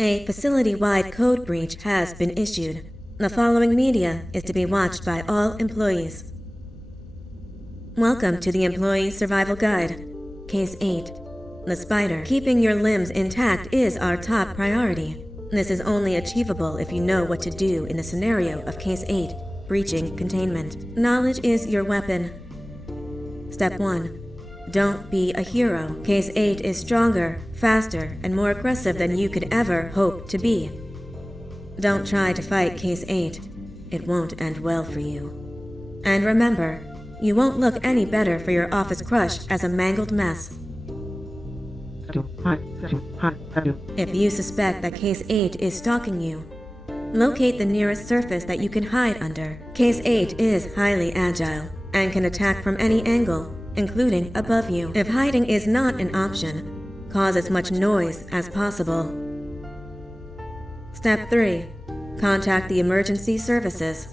A facility-wide code breach has been issued. The following media is to be watched by all employees. Welcome to the Employee Survival Guide. Case 8. The spider. Keeping your limbs intact is our top priority. This is only achievable if you know what to do in the scenario of Case 8, breaching containment. Knowledge is your weapon. Step 1. Don't be a hero. Case 8 is stronger, faster, and more aggressive than you could ever hope to be. Don't try to fight Case 8. It won't end well for you. And remember, you won't look any better for your office crush as a mangled mess. If you suspect that Case 8 is stalking you, locate the nearest surface that you can hide under. Case 8 is highly agile and can attack from any angle, including above you. If hiding is not an option, cause as much noise as possible. Step 3. Contact the emergency services.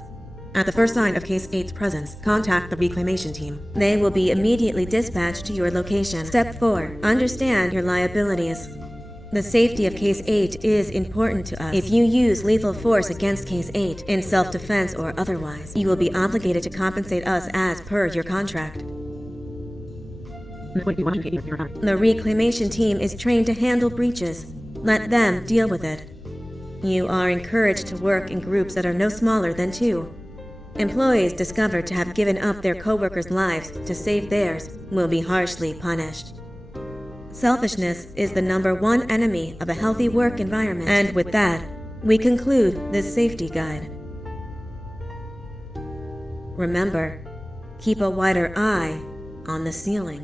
At the first sign of Case 8's presence, contact the reclamation team. They will be immediately dispatched to your location. Step 4. Understand your liabilities. The safety of Case 8 is important to us. If you use lethal force against Case 8, in self-defense or otherwise, you will be obligated to compensate us as per your contract. The reclamation team is trained to handle breaches. Let them deal with it. You are encouraged to work in groups that are no smaller than 2. Employees discovered to have given up their co-workers' lives to save theirs will be harshly punished. Selfishness is the #1 enemy of a healthy work environment. And with that, we conclude this safety guide. Remember, keep a wider eye on the ceiling.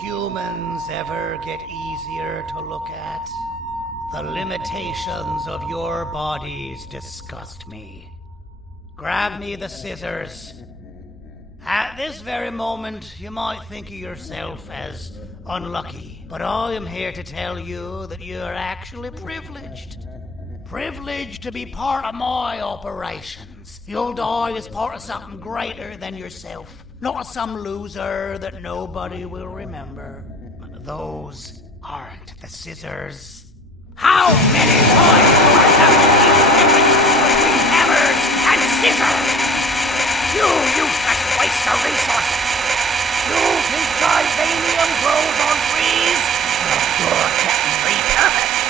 humans ever get easier to look at? The limitations of your bodies disgust me. Grab me the scissors. At this very moment, you might think of yourself as unlucky, but I am here to tell you that you are actually privileged. Privileged to be part of my operations. You'll die as part of something greater than yourself, not some loser that nobody will remember. Those aren't the scissors. How many times do I have to keep the difference between hammers and scissors? You useless waste of resources! You think Divanium grows on trees? You're getting repurposed!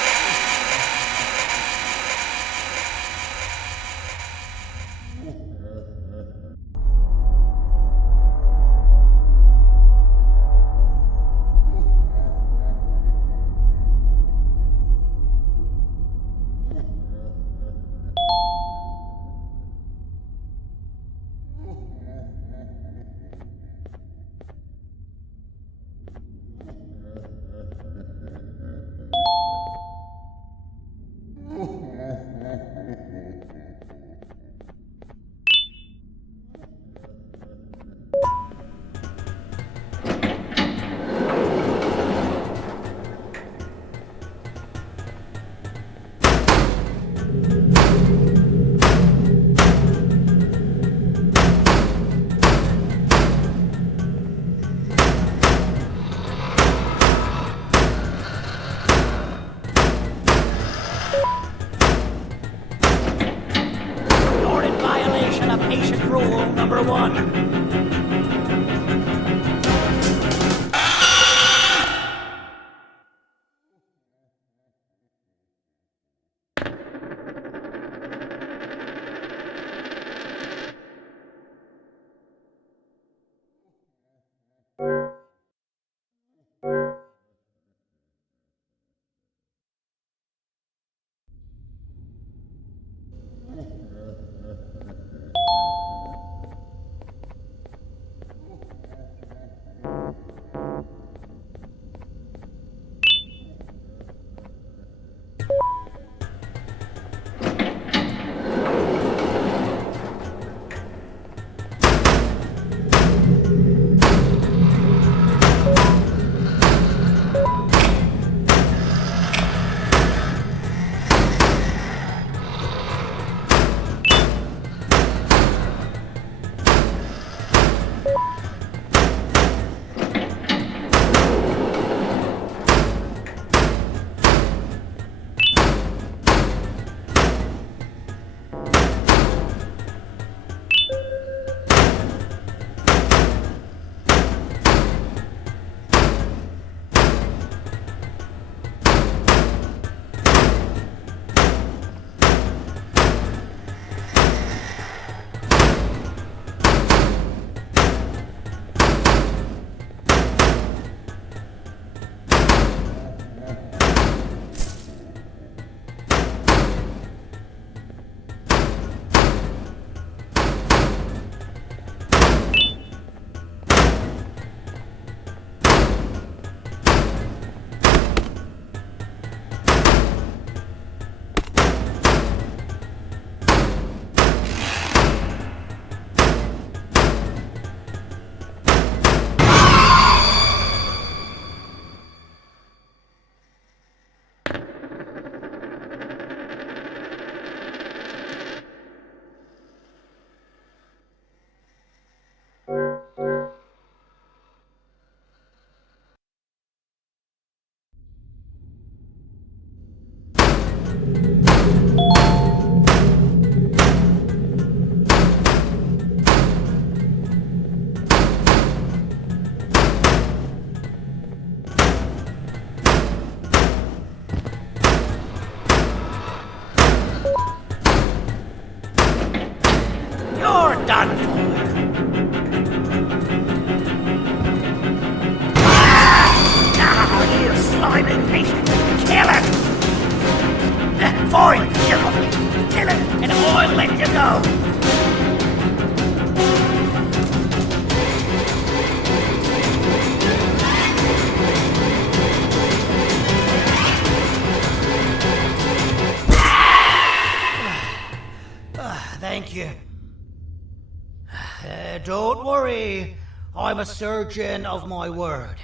Don't worry. I'm a surgeon of my word.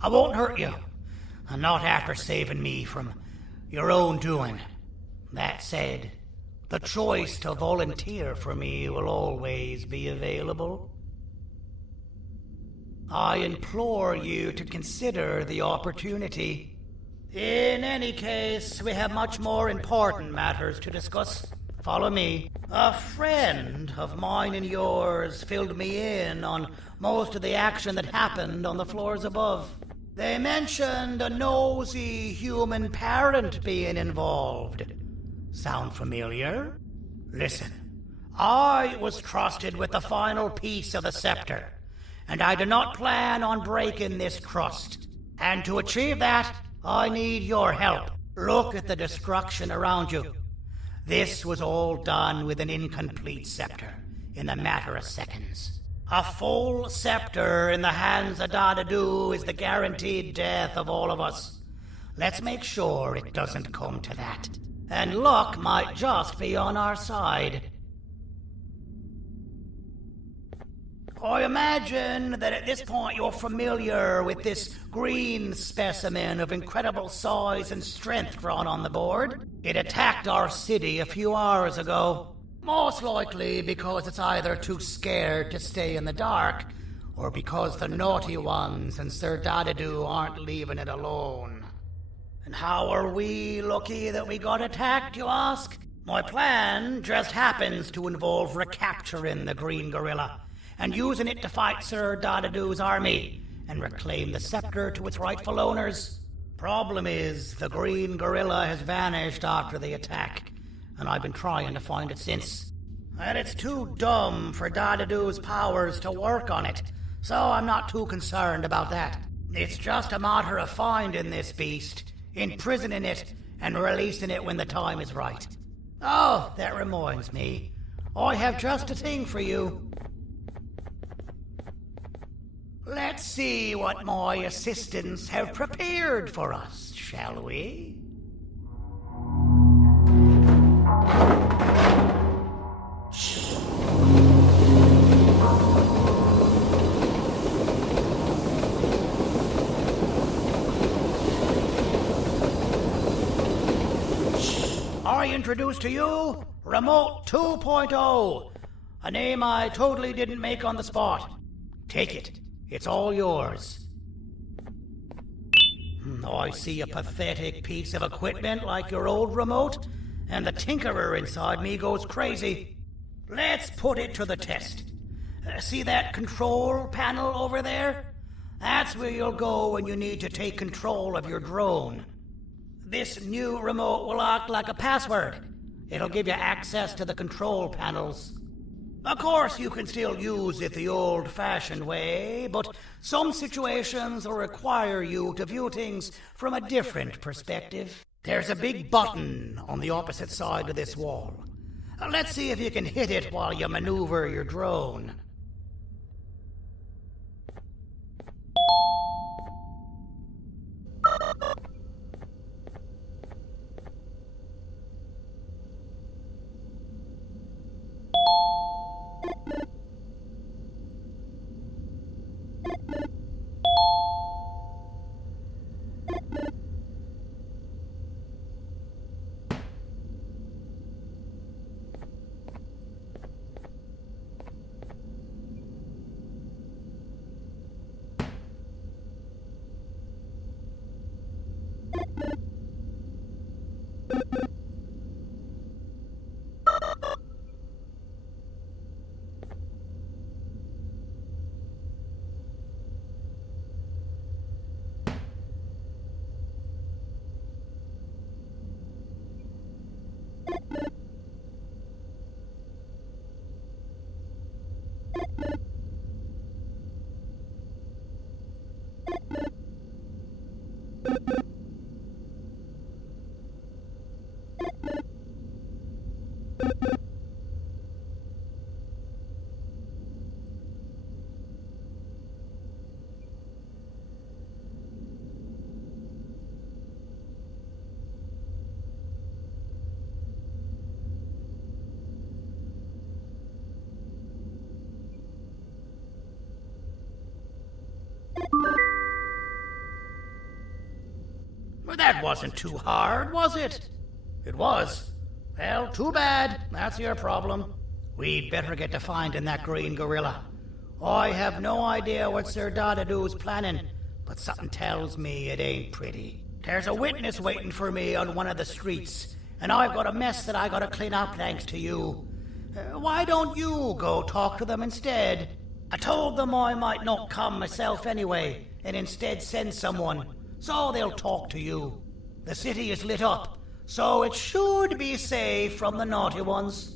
I won't hurt you. And not after saving me from your own doing. That said, the choice to volunteer for me will always be available. I implore you to consider the opportunity. In any case, we have much more important matters to discuss. Follow me. A friend of mine and yours filled me in on most of the action that happened on the floors above. They mentioned a nosy human parent being involved. Sound familiar? Listen, I was trusted with the final piece of the scepter, and I do not plan on breaking this trust. And to achieve that, I need your help. Look at the destruction around you. This was all done with an incomplete scepter, in a matter of seconds. A full scepter in the hands of Dadadu is the guaranteed death of all of us. Let's make sure it doesn't come to that. And luck might just be on our side. I imagine that at this point you're familiar with this green specimen of incredible size and strength drawn on the board. It attacked our city a few hours ago. Most likely because it's either too scared to stay in the dark, or because the naughty ones and Sir Dadadu aren't leaving it alone. And how are we lucky that we got attacked, you ask? My plan just happens to involve recapturing the green gorilla and using it to fight Sir Dadadu's army and reclaim the scepter to its rightful owners. Problem is, the green gorilla has vanished after the attack, and I've been trying to find it since. And it's too dumb for Dadadu's powers to work on it, so I'm not too concerned about that. It's just a matter of finding this beast, imprisoning it, and releasing it when the time is right. Oh, that reminds me. I have just a thing for you. Let's see what my assistants have prepared for us, shall we? I introduce to you Remote 2.0, a name I totally didn't make on the spot. Take it. It's all yours. I see a pathetic piece of equipment like your old remote, and the tinkerer inside me goes crazy. Let's put it to the test. See that control panel over there? That's where you'll go when you need to take control of your drone. This new remote will act like a password. It'll give you access to the control panels. Of course, you can still use it the old-fashioned way, but some situations will require you to view things from a different perspective. There's a big button on the opposite side of this wall. Let's see if you can hit it while you maneuver your drone. But that wasn't too hard, was it? It was. Well, too bad. That's your problem. We'd better get to finding that green gorilla. I have no idea what Sir Dadadoo's planning, but something tells me it ain't pretty. There's a witness waiting for me on one of the streets, and I've got a mess that I gotta clean up thanks to you. Why don't you go talk to them instead? I told them I might not come myself anyway, and instead send someone, so they'll talk to you. The city is lit up, so it should be safe from the naughty ones.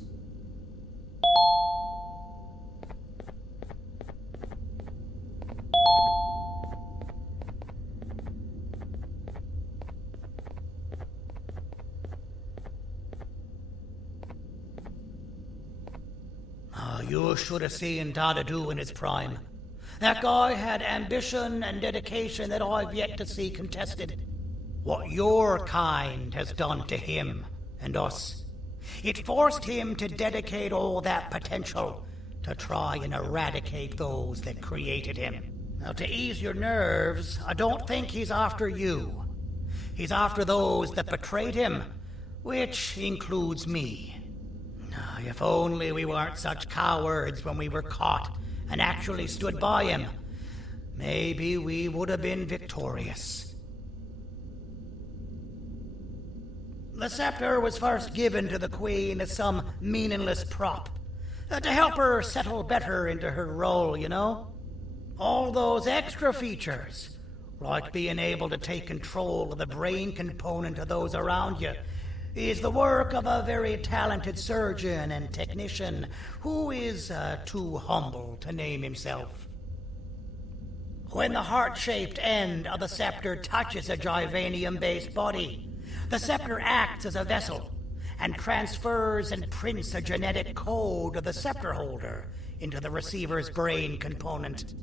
You should have seen Dadadoo in his prime. That guy had ambition and dedication that I've yet to see contested. What your kind has done to him and us. It forced him to dedicate all that potential to try and eradicate those that created him. Now, to ease your nerves, I don't think he's after you. He's after those that betrayed him, which includes me. If only we weren't such cowards when we were caught and actually stood by him, maybe we would have been victorious. The scepter was first given to the Queen as some meaningless prop, to help her settle better into her role, you know? All those extra features, like being able to take control of the brain component of those around you, is the work of a very talented surgeon and technician who is too humble to name himself. When the heart-shaped end of the scepter touches a Givanium-based body, the scepter acts as a vessel and transfers and prints a genetic code of the scepter holder into the receiver's brain component.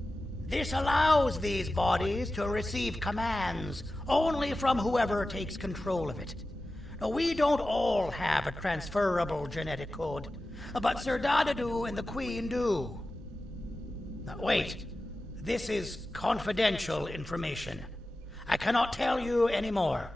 This allows these bodies to receive commands only from whoever takes control of it. Now, we don't all have a transferable genetic code, but Sir Dadadoo and the Queen do. Now, wait. This is confidential information. I cannot tell you any more.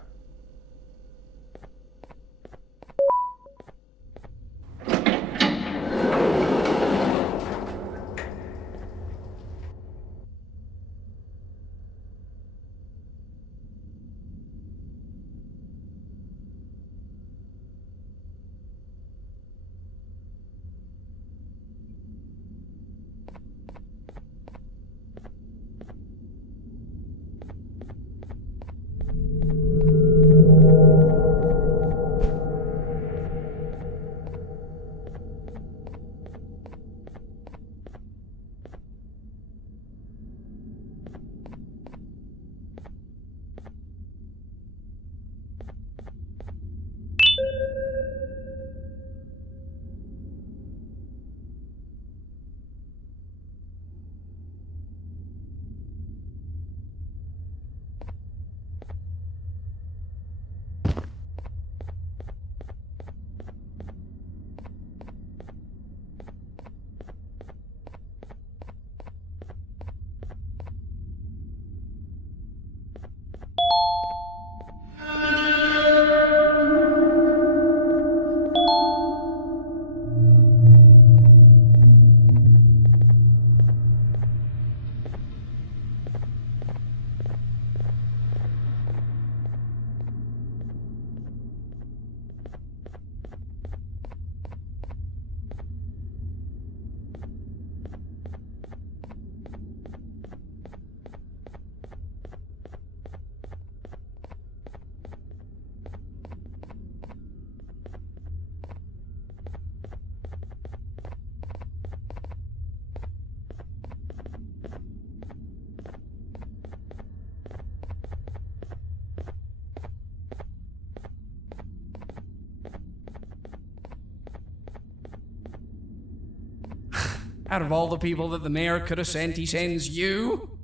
Out of all the people that the mayor could have sent, he sends you?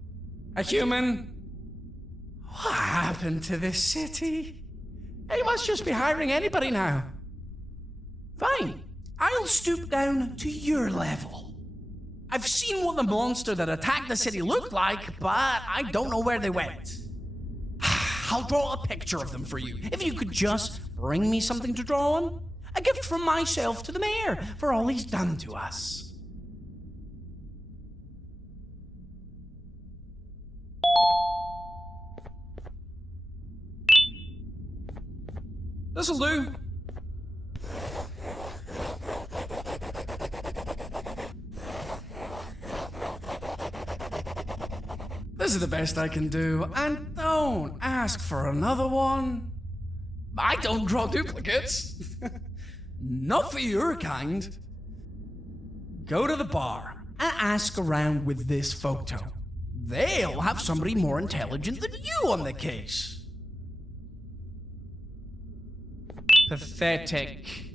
A human? What happened to this city? He must just be hiring anybody now. Fine, I'll stoop down to your level. I've seen what the monster that attacked the city looked like, but I don't know where they went. I'll draw a picture of them for you. If you could just bring me something to draw on. A gift from myself to the mayor for all he's done to us. This'll do. This is the best I can do, and don't ask for another one. I don't draw duplicates. Not for your kind. Go to the bar and ask around with this photo. They'll have somebody more intelligent than you on the case. Pathetic.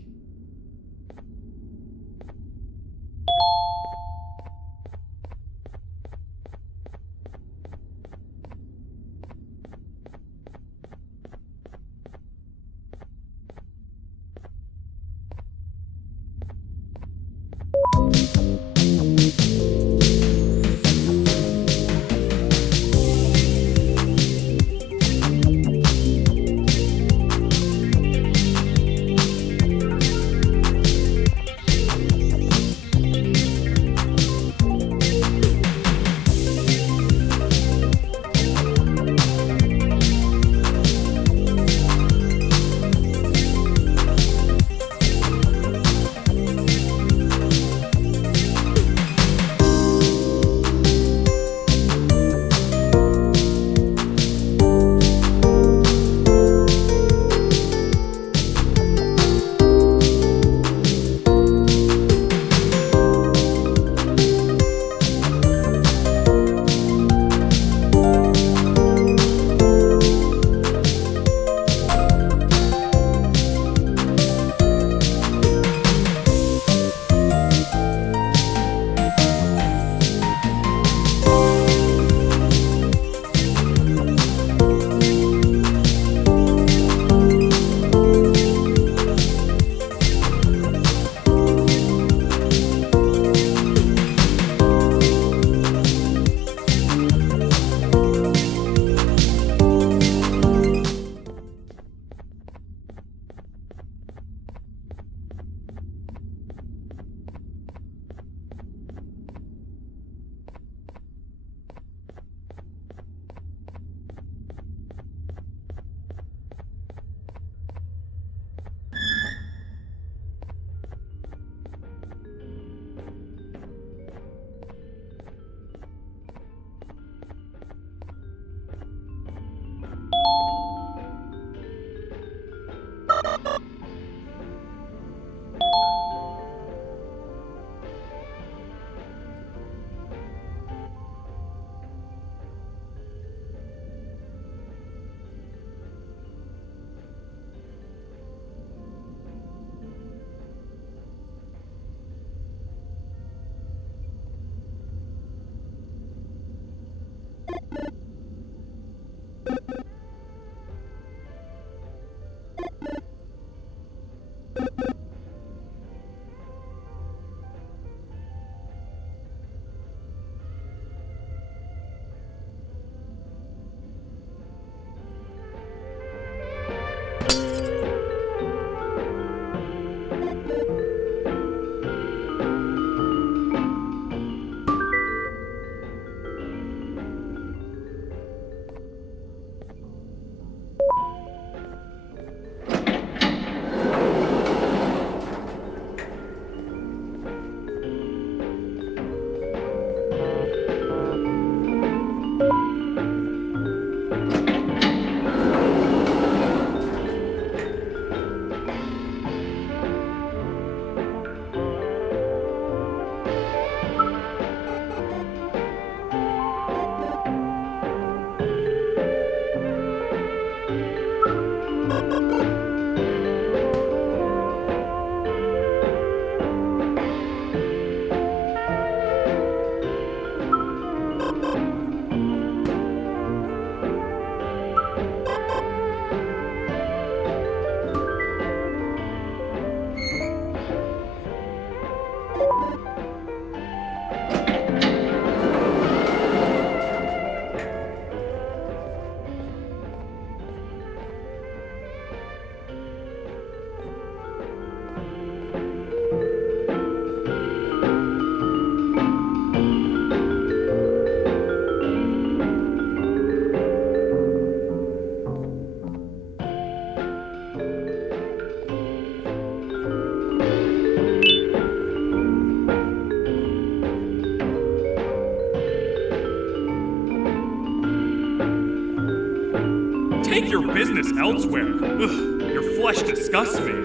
Take your business elsewhere. Ugh, your flesh disgusts me.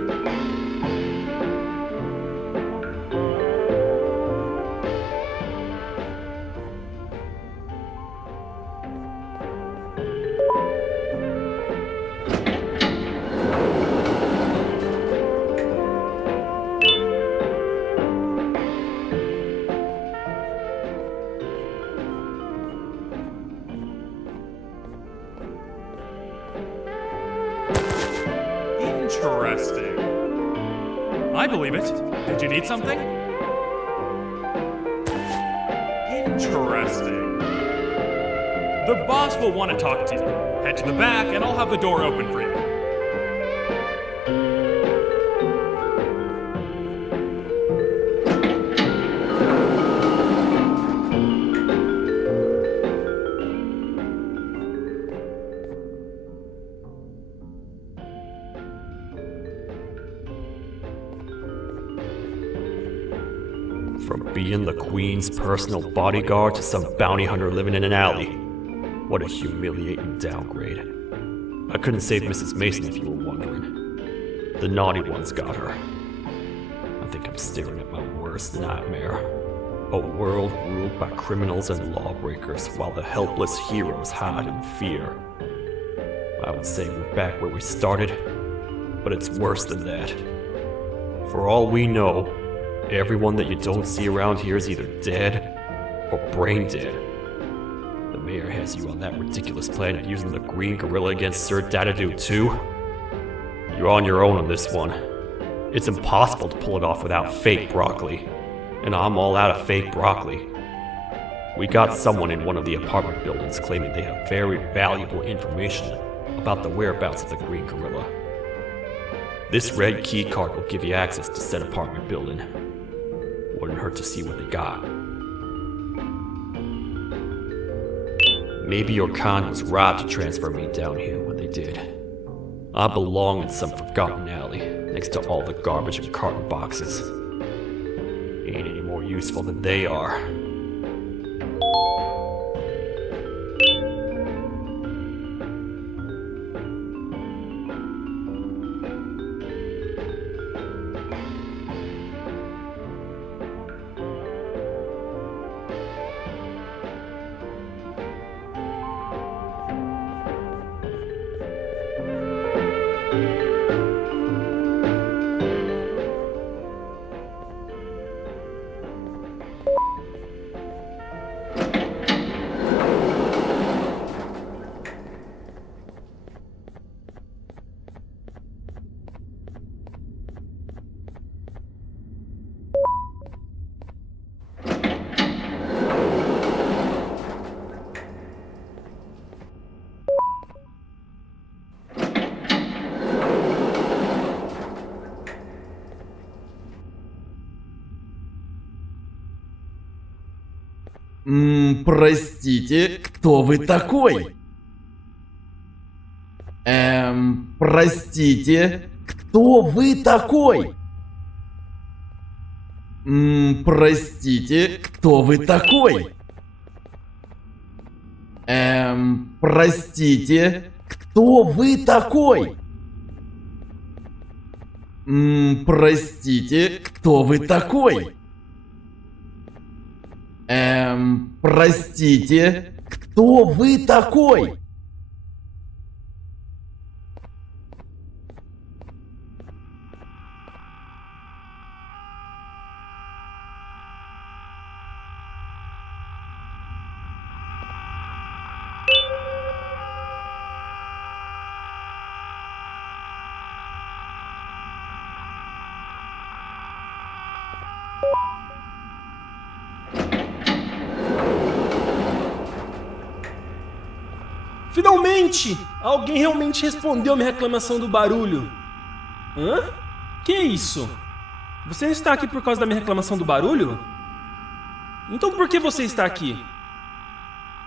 Interesting. I believe it. Did you need something? Interesting. The boss will want to talk to you. Head to the back and I'll have the door open for you. From being the Queen's personal bodyguard to some bounty hunter living in an alley. What a humiliating downgrade. I couldn't save Mrs. Mason if you were wondering. The naughty ones got her. I think I'm staring at my worst nightmare. A world ruled by criminals and lawbreakers while the helpless heroes hide in fear. I would say we're back where we started, but it's worse than that. For all we know, everyone that you don't see around here is either dead or brain dead. The mayor has you on that ridiculous planet using the green gorilla against Sir Dadadu too. You're on your own on this one. It's impossible to pull it off without fake broccoli. And I'm all out of fake broccoli. We got someone in one of the apartment buildings claiming they have very valuable information about the whereabouts of the green gorilla. This red key card will give you access to said apartment building. Wouldn't hurt to see what they got. Maybe your con was robbed to transfer me down here when they did. I belong in some forgotten alley, next to all the garbage and carton boxes. Ain't any more useful than they are. Простите, кто вы такой? Простите, кто вы такой? Простите, кто вы такой? Простите, кто вы такой? Простите, кто вы такой? Простите, кто вы такой? Finalmente! Alguém realmente respondeu minha reclamação do barulho. Hã? Que é isso? Você não está aqui por causa da minha reclamação do barulho? Então por que você está aqui?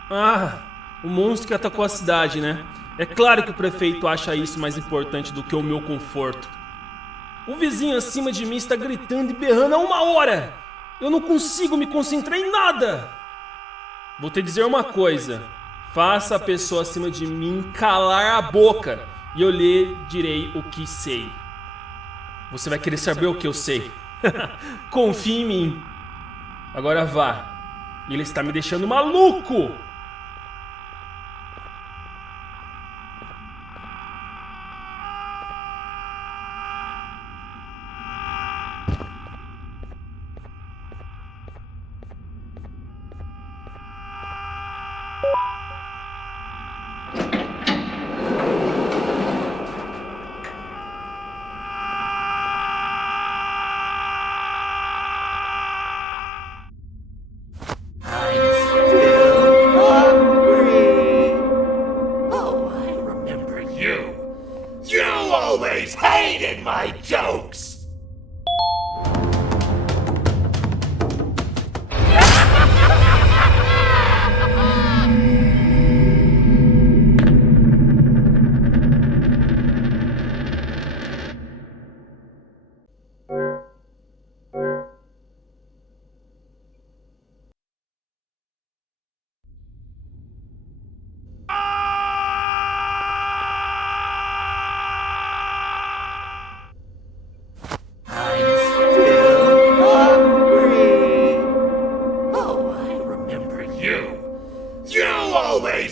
Ah, o monstro que atacou a cidade, né? É claro que o prefeito acha isso mais importante do que o meu conforto. O vizinho acima de mim está gritando e berrando há 1 hora! Eu não consigo me concentrar em nada! Vou te dizer uma coisa. Faça a pessoa acima de mim calar a boca e eu lhe direi o que sei. Você vai querer saber o que eu sei? Confie em mim. Agora vá. Ele está me deixando maluco. My jokes!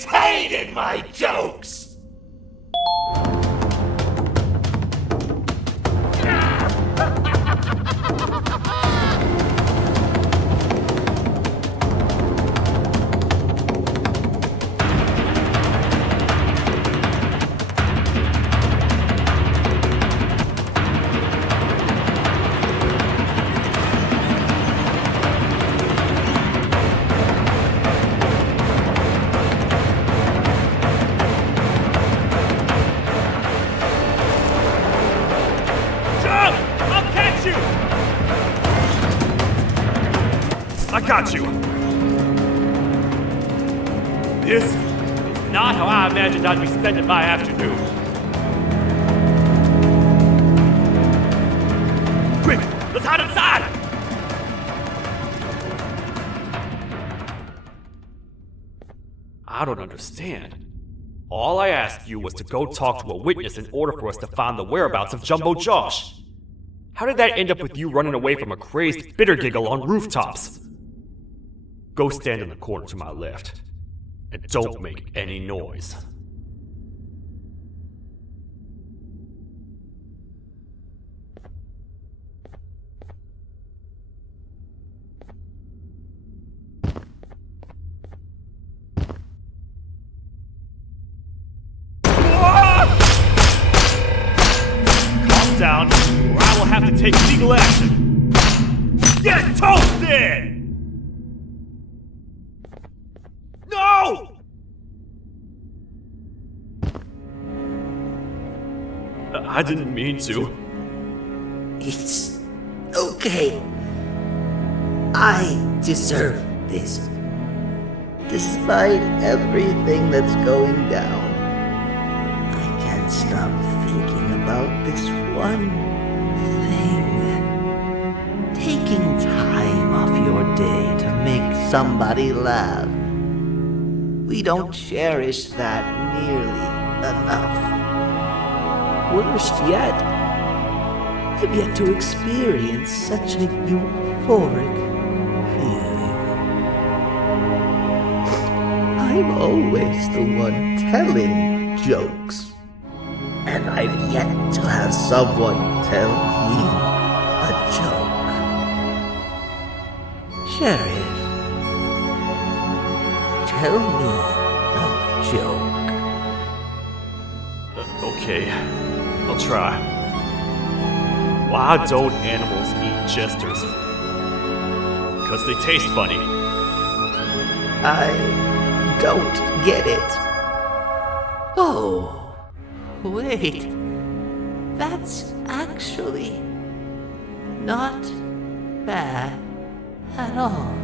Hated my jokes! I got you! This is not how I imagined I'd be spending my afternoon. Quick, let's hide inside! I don't understand. All I asked you was to go talk to a witness in order for us to find the whereabouts of Jumbo Josh. How did that end up with you running away from a crazed bitter giggle on rooftops? Go stand in the corner to my left, and don't make any noise. Calm down, or I will have to take legal action. Get toasted! No! I didn't mean to. It's okay. I deserve this. Despite everything that's going down, I can't stop thinking about this one thing. Taking time off your day to make somebody laugh. We don't cherish that nearly enough. Worst yet, I've yet to experience such a euphoric feeling. I'm always the one telling jokes, and I've yet to have someone tell me a joke. Sheriff, tell me a joke. Okay, I'll try. Why don't animals eat jesters? Because they taste funny. I don't get it. Oh, wait. That's actually not bad at all.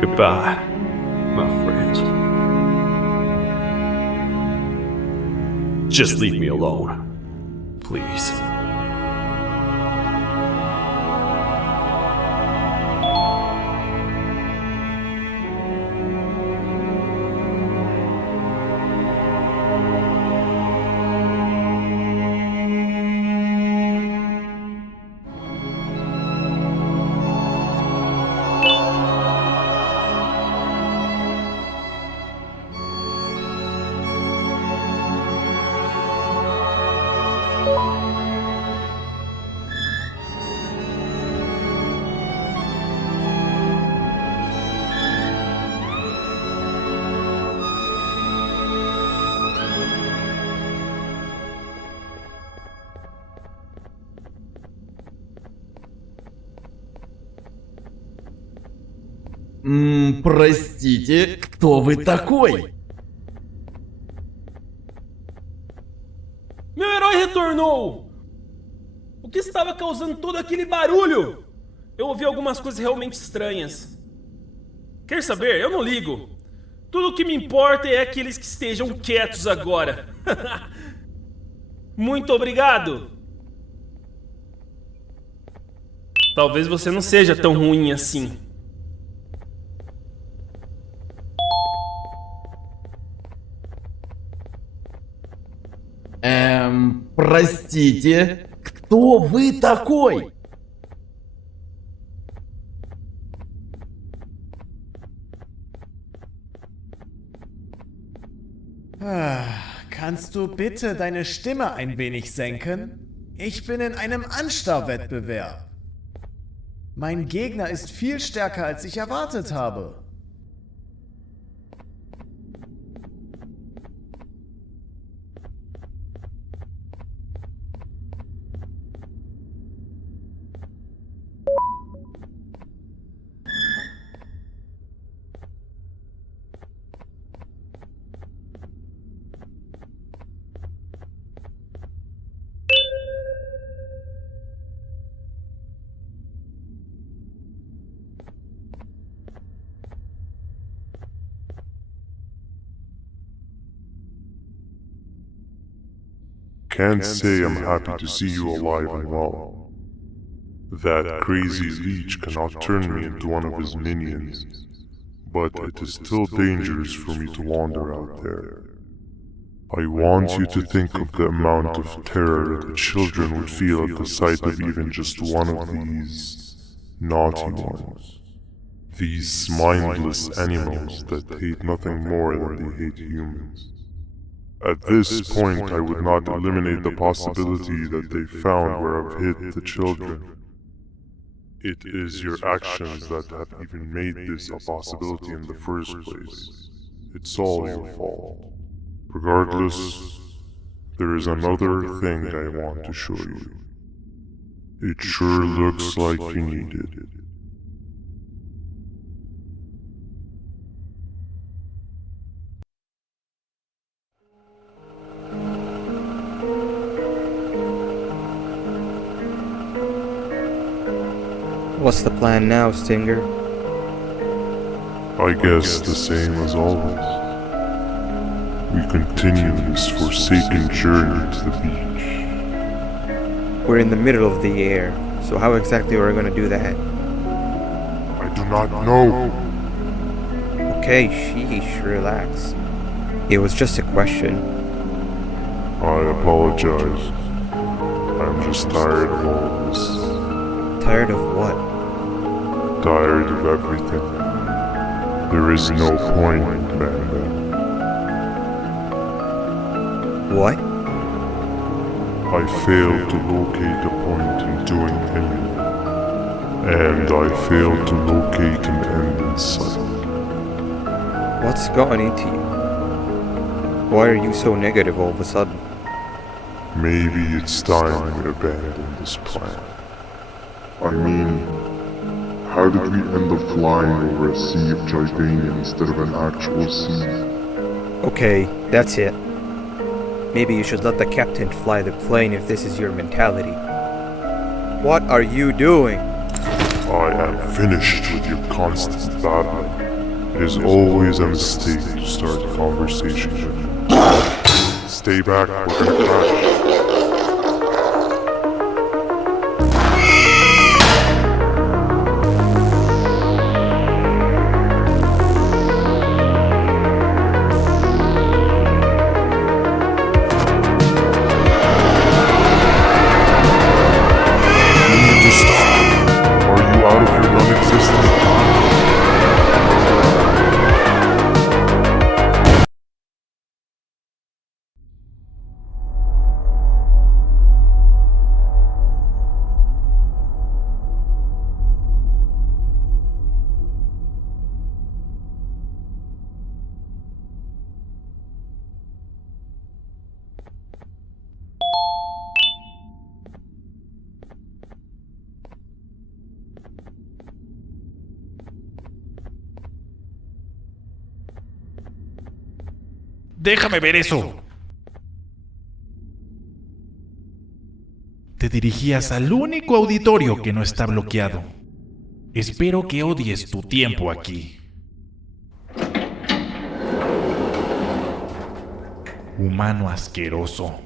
Goodbye, my friend. Just leave me alone. Please. Простите, кто вы такой? Meu herói retornou! O que estava causando todo aquele barulho? Eu ouvi algumas coisas realmente estranhas. Quer saber? Eu não ligo. Tudo o que me importa é aqueles que estejam quietos agora. Muito obrigado! Talvez você não seja tão ruim assim. Простите, кто вы такой? Kannst du bitte deine Stimme ein wenig senken? Ich bin in einem Anstarrwettbewerb. Mein Gegner ist viel stärker, als ich erwartet habe. Can't say I'm happy to see you alive and well. That crazy leech cannot turn me into one of his minions, but it is still dangerous for me to wander out there. I want you to think of the amount of terror that the children would feel at the sight of even just one of these naughty ones. These mindless animals that hate nothing more than they hate humans. At this point, I would not eliminate the possibility that they found where I've hid the children. It is your actions that have even made this a possibility in the first place. It's all your fault. Regardless, there is another thing I want to show you. It sure looks like you need it. What's the plan now, Stinger? I guess the same as always. We continue this forsaken journey to the beach. We're in the middle of the air, so how exactly are we going to do that? I do not know. Okay, sheesh, relax. It was just a question. I apologize. I'm just tired of all this. Tired of what? Tired of everything. There is no point, Banban. What? I failed to locate a point in doing anything. And I failed to locate an end in sight. What's gotten into you? Why are you so negative all of a sudden? Maybe it's time we abandon this plan. I mean, how did we end up flying over a sea of Jardania instead of an actual sea? Okay, that's it. Maybe you should let the captain fly the plane if this is your mentality. What are you doing? I am finished with your constant battling. It is always a mistake to start conversations with you. Stay back, we're gonna crash. Déjame ver eso. Te dirigías al único auditorio que no está bloqueado. Espero que odies tu tiempo aquí. Humano asqueroso.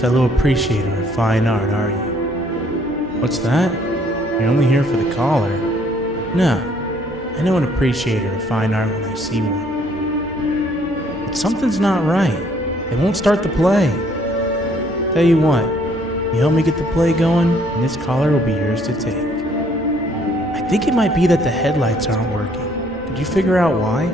Fellow appreciator of fine art, are you? What's that? You're only here for the collar. No, I know an appreciator of fine art when I see one. But something's not right. They won't start the play. Tell you what, you help me get the play going, and this collar will be yours to take. I think it might be that the headlights aren't working. Did you figure out why?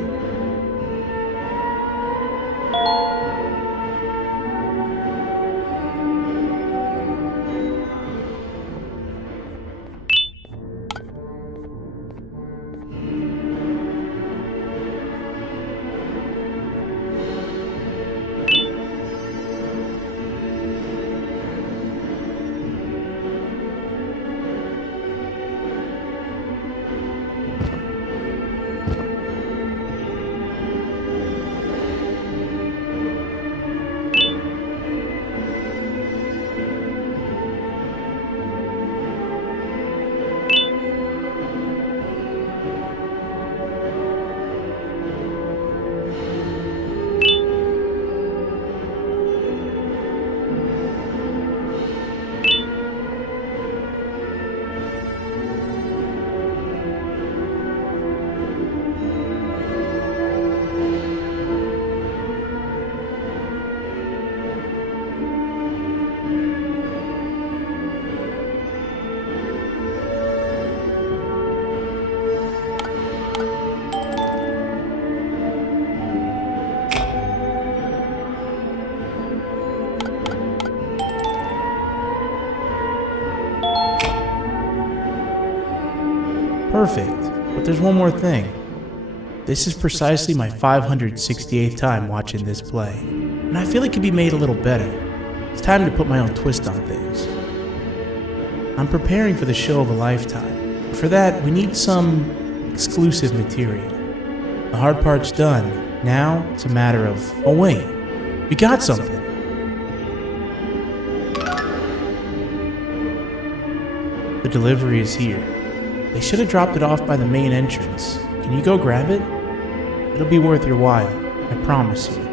Perfect, but there's one more thing. This is precisely my 568th time watching this play, and I feel it could be made a little better. It's time to put my own twist on things. I'm preparing for the show of a lifetime. For that, we need some exclusive material. The hard part's done. Now, it's a matter of, oh wait, we got something. The delivery is here. They should have dropped it off by the main entrance. Can you go grab it? It'll be worth your while, I promise you.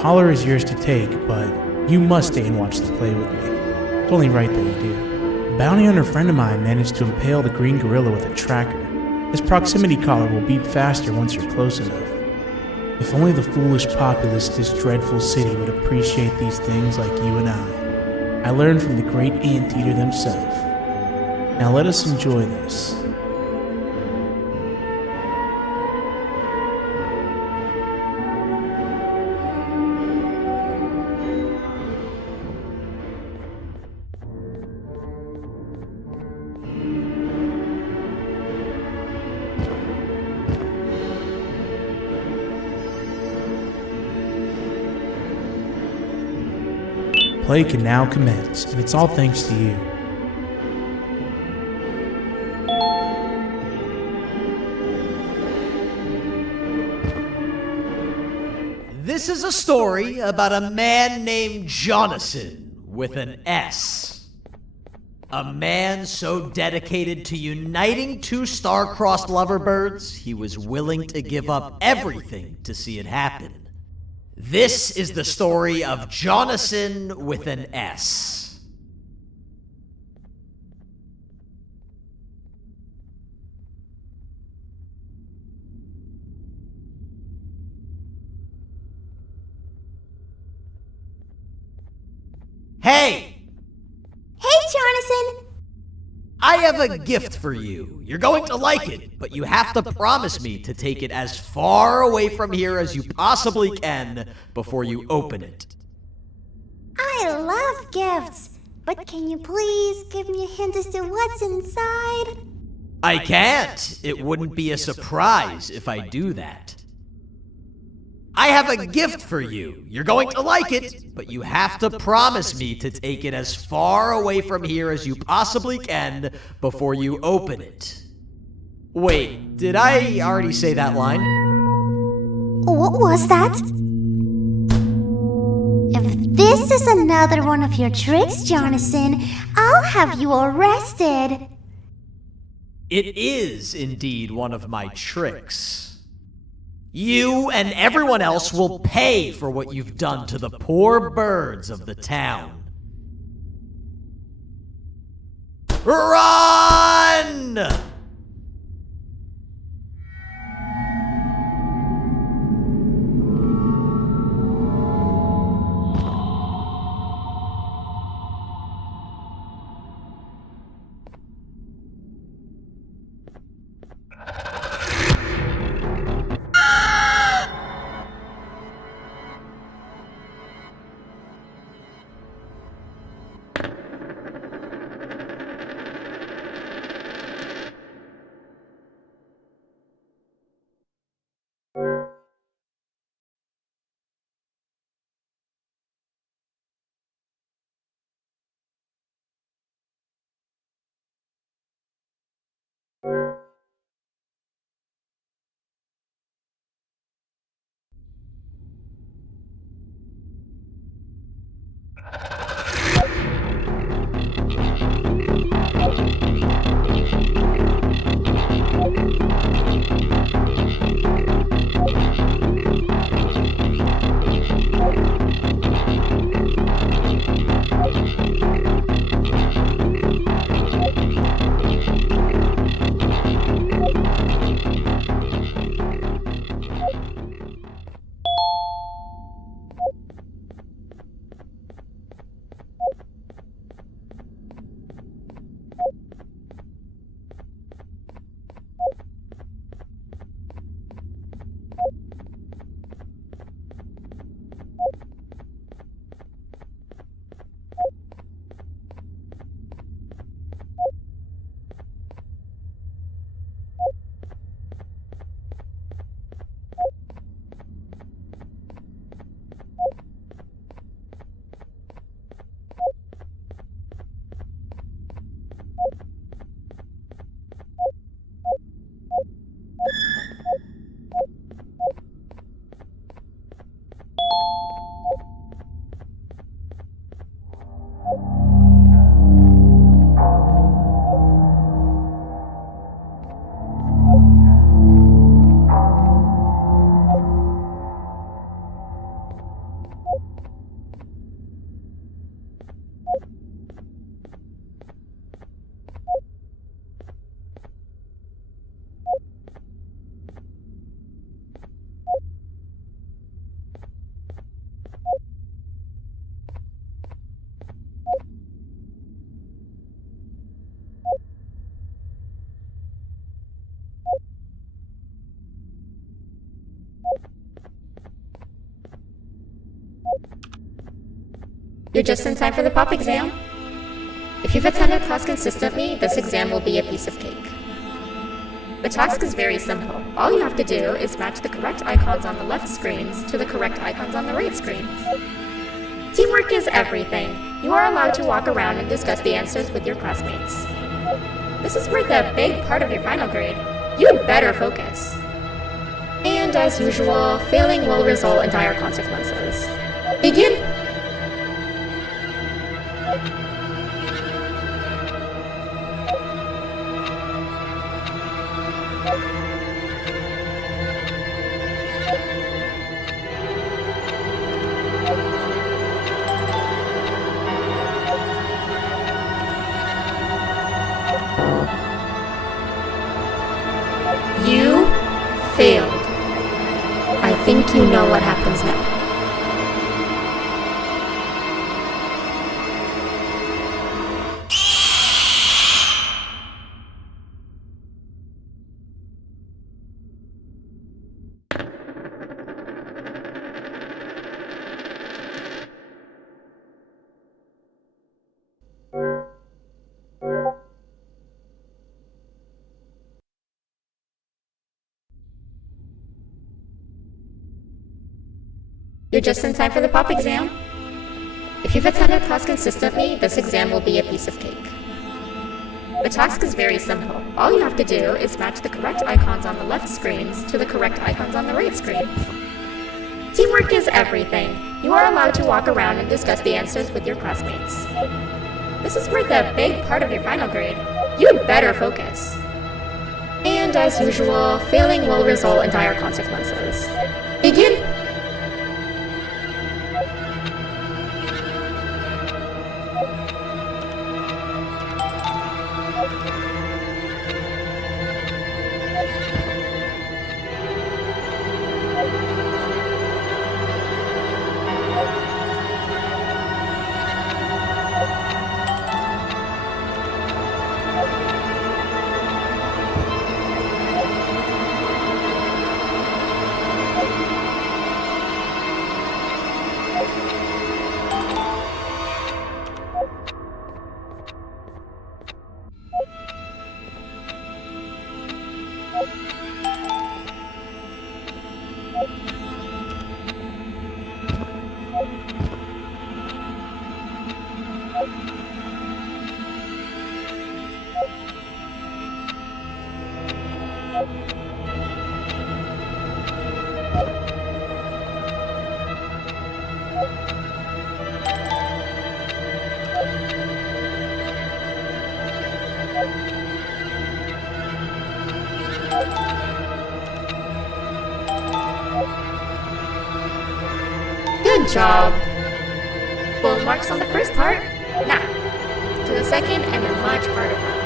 collar is yours to take, but you must stay and watch the play with me. It's only right that you do. A bounty hunter friend of mine managed to impale the green gorilla with a tracker. This proximity collar will beep faster once you're close enough. If only the foolish populace of this dreadful city would appreciate these things like you and I learned from the great anteater themselves. Now let us enjoy this. Play can now commence, and it's all thanks to you. This is a story about a man named Jonathan with an S. A man so dedicated to uniting two star-crossed loverbirds, he was willing to give up everything to see it happen. This is the story of Jonathan with an S. Hey! Hey, Jonathan! I have a gift for you. You're going to like it, but you have to promise me to take it as far away from here as you possibly can before you open it. I love gifts, but can you please give me a hint as to what's inside? I can't. It wouldn't be a surprise if I do that. I have a gift for you. You're going to like it, but you have to promise me to take it as far away from here as you possibly can before you open it. Wait, did I already say that line? What was that? If this is another one of your tricks, Jonathan, I'll have you arrested. It is indeed one of my tricks. You and everyone else will pay for what you've done to the poor birds of the town. Run! You're just in time for the pop exam. If you've attended class consistently, this exam will be a piece of cake. The task is very simple. All you have to do is match the correct icons on the left screens to the correct icons on the right screens. Teamwork is everything. You are allowed to walk around and discuss the answers with your classmates. This is worth a big part of your final grade. You'd better focus. And as usual, failing will result in dire consequences. Begin! You failed. I think you know what happens now. You're just in time for the pop exam. If you've attended class consistently, this exam will be a piece of cake. The task is very simple. All you have to do is match the correct icons on the left screens to the correct icons on the right screen. Teamwork is everything. You are allowed to walk around and discuss the answers with your classmates. This is worth a big part of your final grade. You'd better focus. And as usual, failing will result in dire consequences. Begin! Good job! Full marks on the first part. Now, to the second and the much harder part.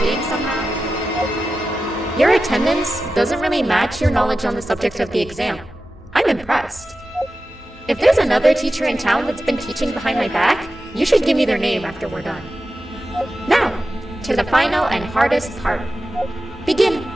cheating somehow? Your attendance doesn't really match your knowledge on the subject of the exam. I'm impressed. If there's another teacher in town that's been teaching behind my back, you should give me their name after we're done. Now, to the final and hardest part. Begin!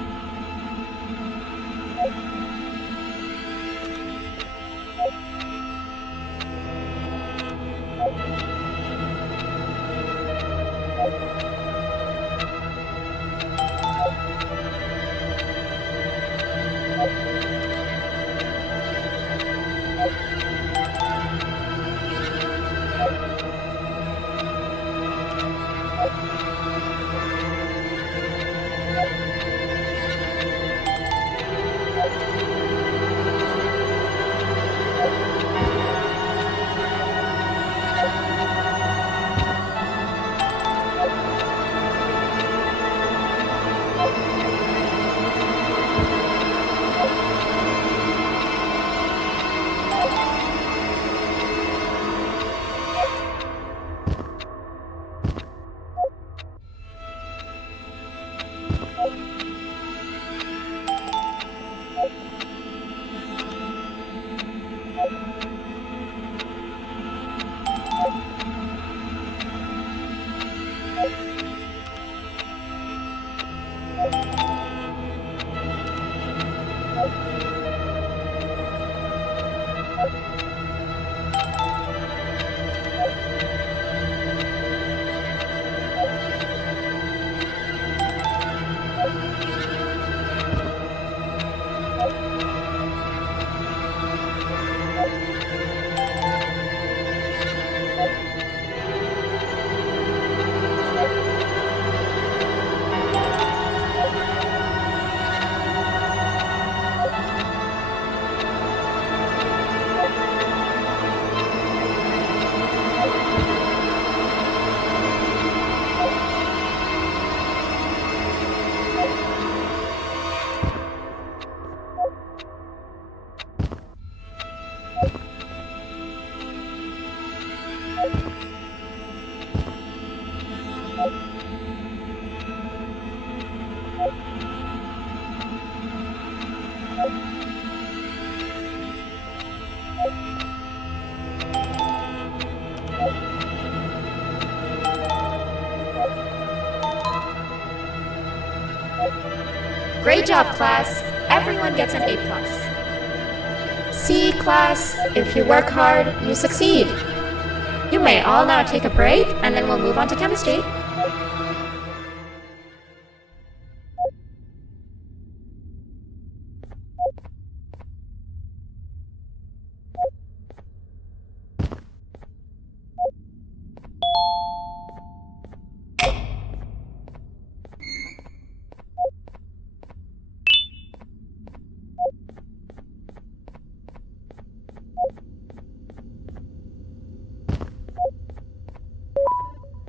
Great job, class. Everyone gets an A+. See, class, if you work hard, you succeed. You may all now take a break, and then we'll move on to chemistry.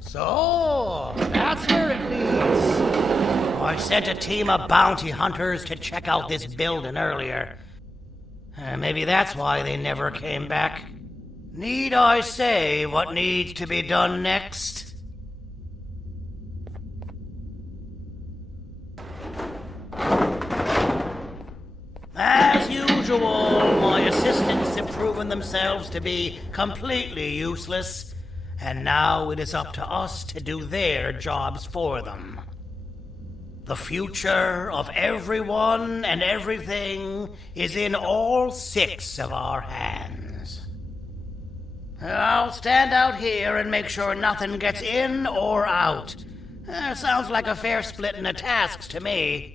So, that's where it leads. I sent a team of bounty hunters to check out this building earlier. Maybe that's why they never came back. Need I say what needs to be done next? As usual, my assistants have proven themselves to be completely useless. And now it is up to us to do their jobs for them. The future of everyone and everything is in all 6 of our hands. I'll stand out here and make sure nothing gets in or out. Sounds like a fair splitting of tasks to me.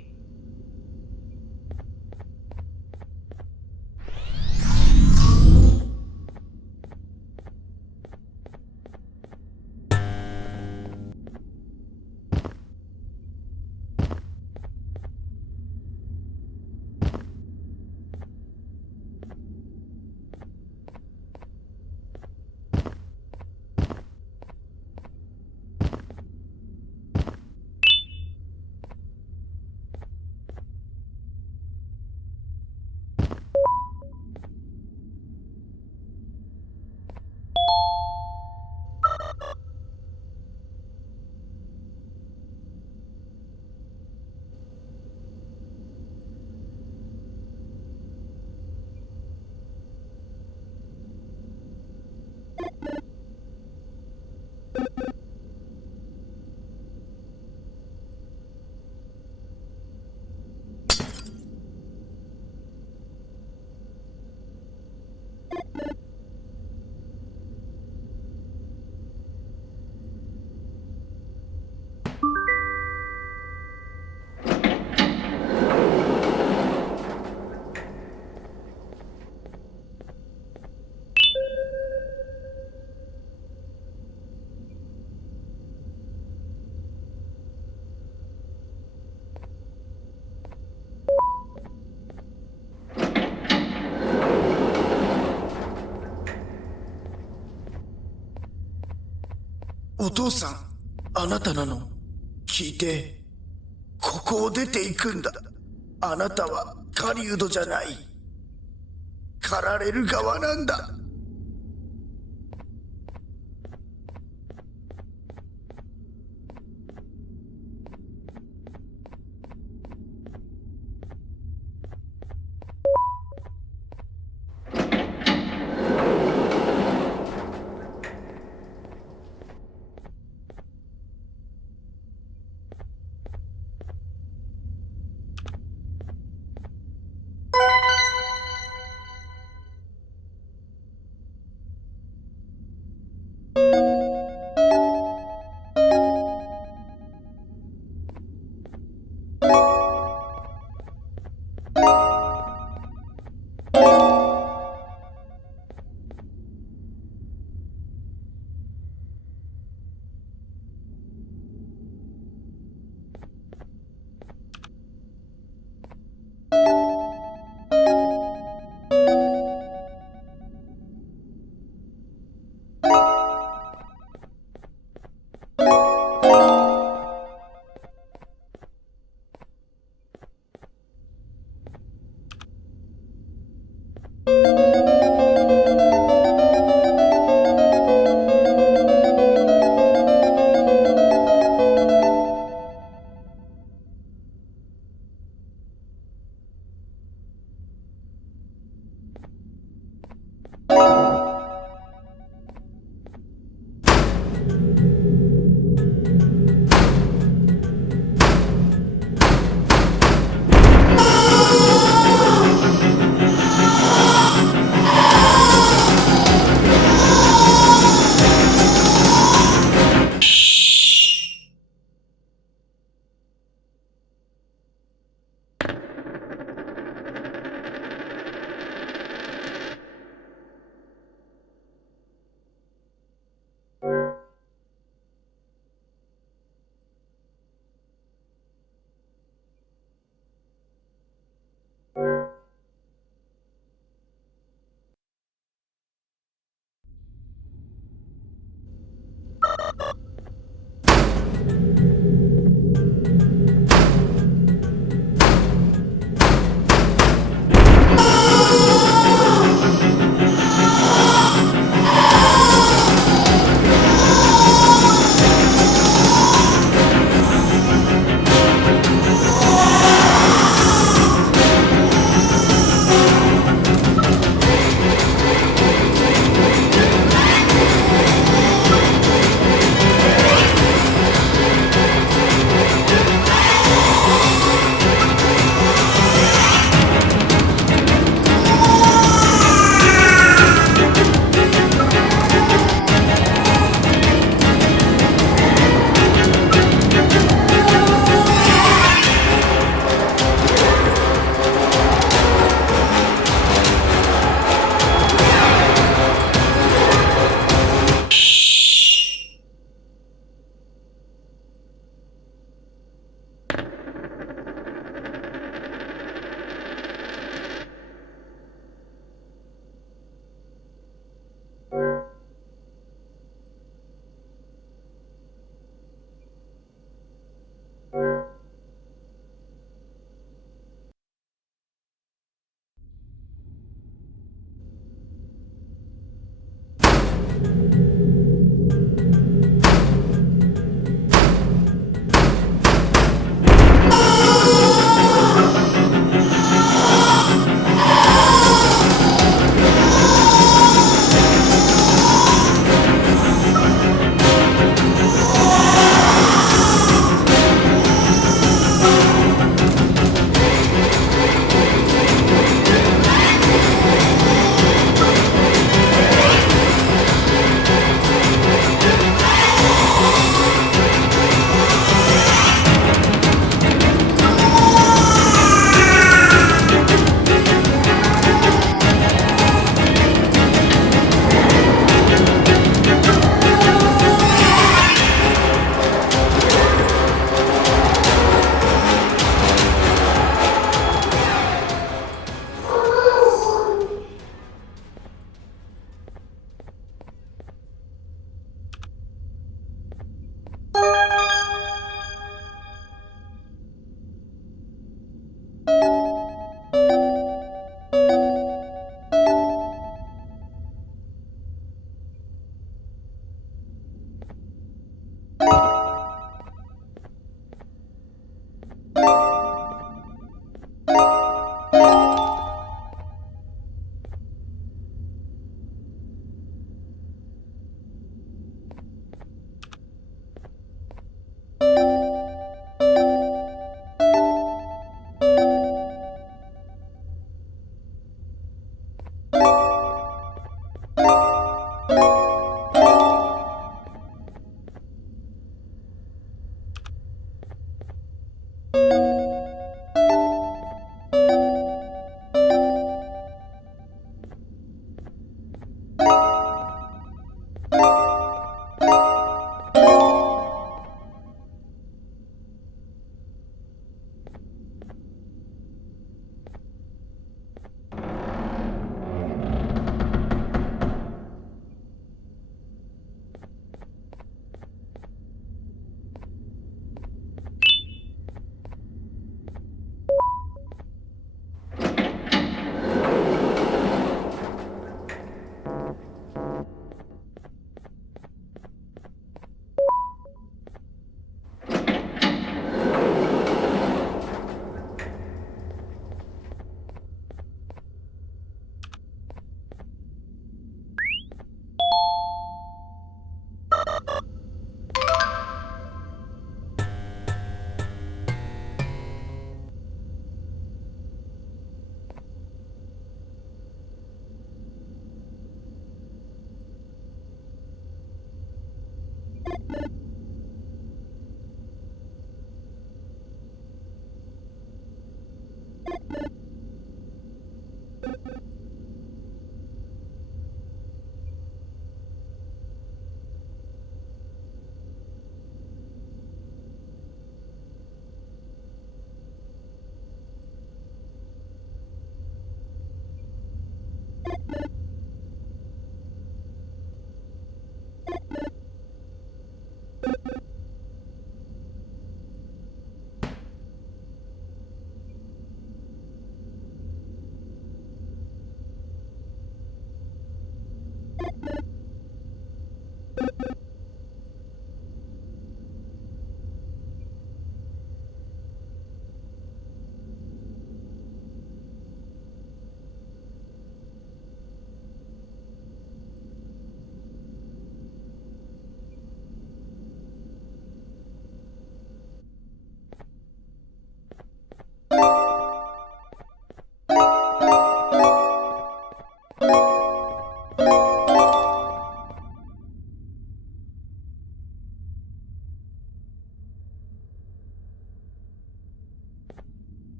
お父さん、あなたなの？聞いて。ここを出ていくんだ。あなたは狩人じゃない。狩られる側なんだ。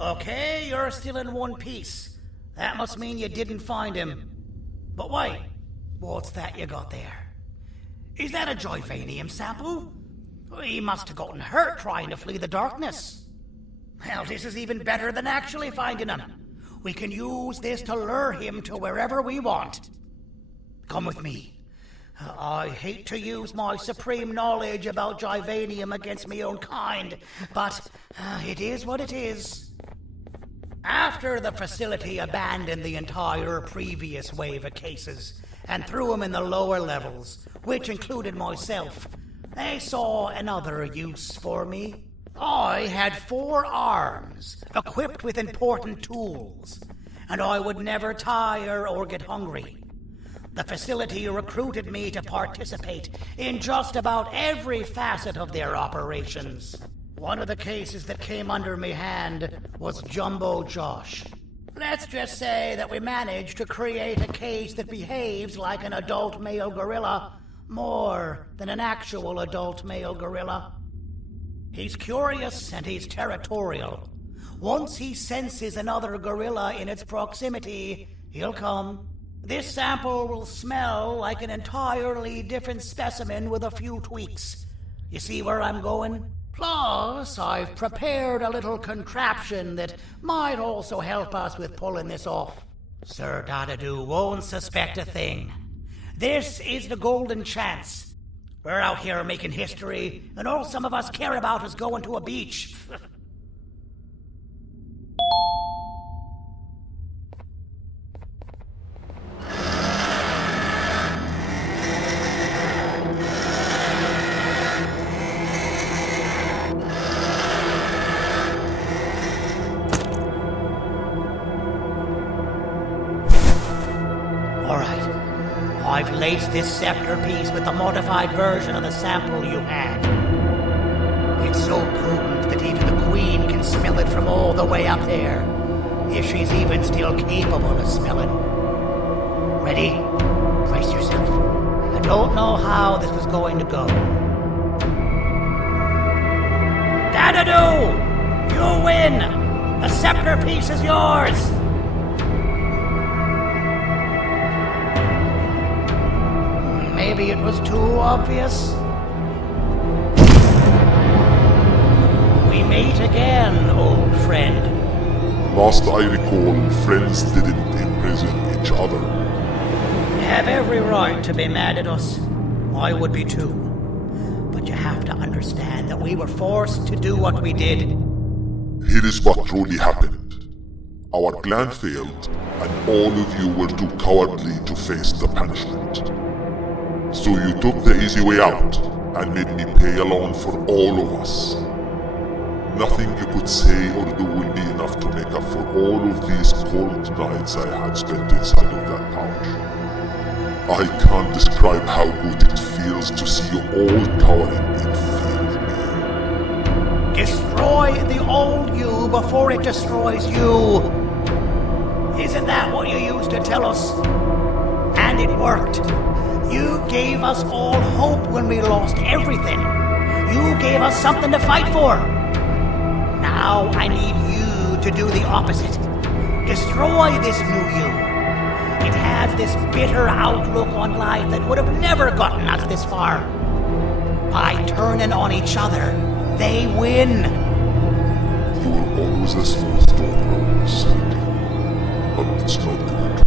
Okay, you're still in one piece. That must mean you didn't find him. But wait, what's that you got there? Is that a Joyvanium sample? He must have gotten hurt trying to flee the darkness. Well, this is even better than actually finding him. We can use this to lure him to wherever we want. Come with me. I hate to use my supreme knowledge about Joyvanium against my own kind, but it is what it is. After the facility abandoned the entire previous wave of cases and threw them in the lower levels, which included myself, they saw another use for me. I had 4 arms, equipped with important tools, and I would never tire or get hungry. The facility recruited me to participate in just about every facet of their operations. One of the cases that came under me hand was Jumbo Josh. Let's just say that we managed to create a case that behaves like an adult male gorilla more than an actual adult male gorilla. He's curious and he's territorial. Once he senses another gorilla in its proximity, he'll come. This sample will smell like an entirely different specimen with a few tweaks. You see where I'm going? Plus, I've prepared a little contraption that might also help us with pulling this off. Sir Dadadoo won't suspect a thing. This is the golden chance. We're out here making history, and all some of us care about is going to a beach. I've laced this scepter piece with the modified version of the sample you had. It's so potent that even the Queen can smell it from all the way up there, if she's even still capable of smelling. Ready? Brace yourself. I don't know how this is going to go. Dadadoo! You win! The scepter piece is yours! Maybe it was too obvious. We meet again, old friend. Last I recall, friends didn't imprison each other. You have every right to be mad at us. I would be too. But you have to understand that we were forced to do what we did. Here is what truly happened. Our plan failed, and all of you were too cowardly to face the punishment. So you took the easy way out, and made me pay alone for all of us. Nothing you could say or do will be enough to make up for all of these cold nights I had spent inside of that pouch. I can't describe how good it feels to see you all cowering in fear. Destroy the old you before it destroys you. Isn't that what you used to tell us? And it worked. You gave us all hope when we lost everything. You gave us something to fight for. Now I need you to do the opposite. Destroy this new you. It has this bitter outlook on life that would have never gotten us this far. By turning on each other, they win. You were always a smooth talker, Sandy. But it's not going to work.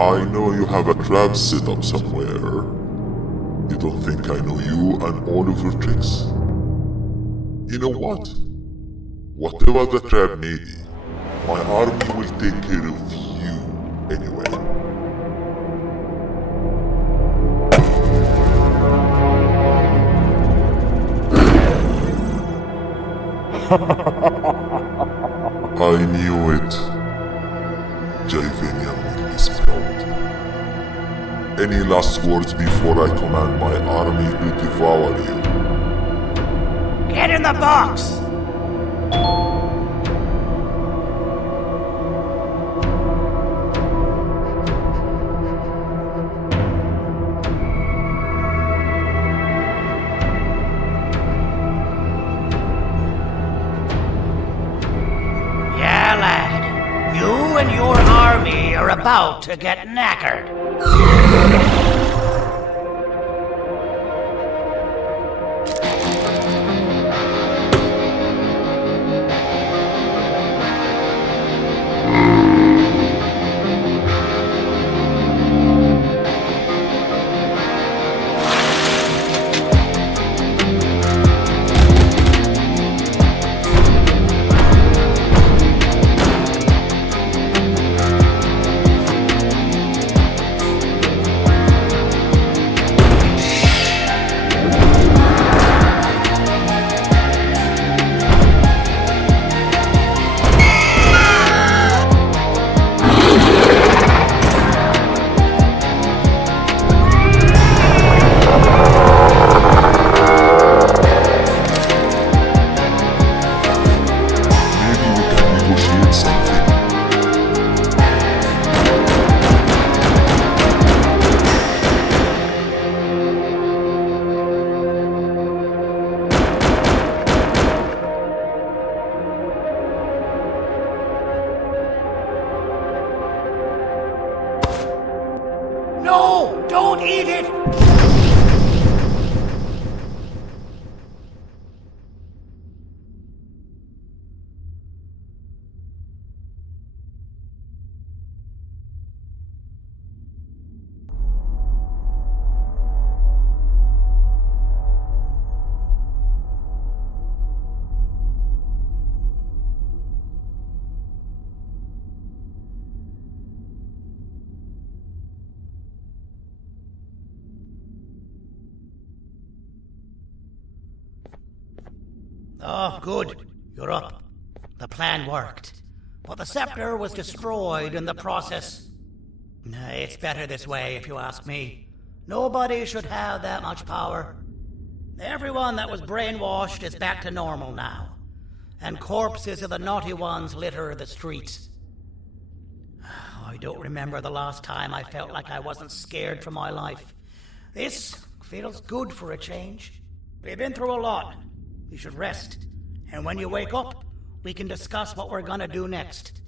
I know you have a trap set up somewhere. You don't think I know you and all of your tricks? You know what? Whatever the trap may be, my army will take care of you anyway. I knew it. Joyvanium will be spelled. Any last words before I command my army to devour you? Get in the box! You and your army are about to get knackered. No! Don't eat it! Oh, good. You're up. The plan worked. But the scepter was destroyed in the process. It's better this way, if you ask me. Nobody should have that much power. Everyone that was brainwashed is back to normal now. And corpses of the naughty ones litter the streets. I don't remember the last time I felt like I wasn't scared for my life. This feels good for a change. We've been through a lot. You should rest. And when you wake up, we can discuss what we're gonna do next.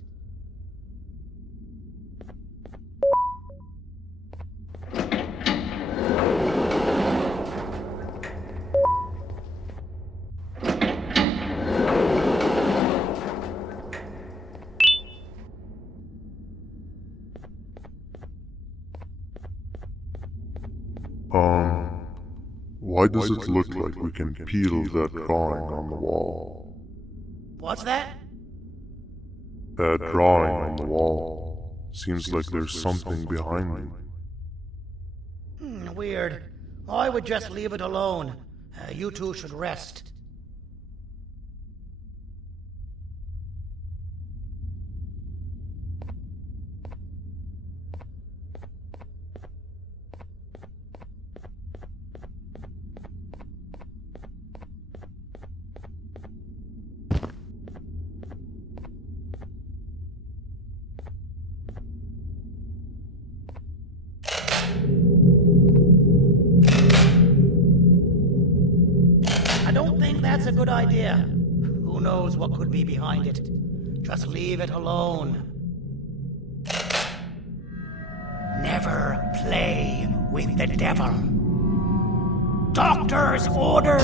Why does it look like we can peel that drawing on the wall? What's that? That drawing on the wall. Seems like there's something behind it. Weird. I would just leave it alone. You two should rest. That's a good idea. Who knows what could be behind it? Just leave it alone. Never play with the devil. Doctor's orders!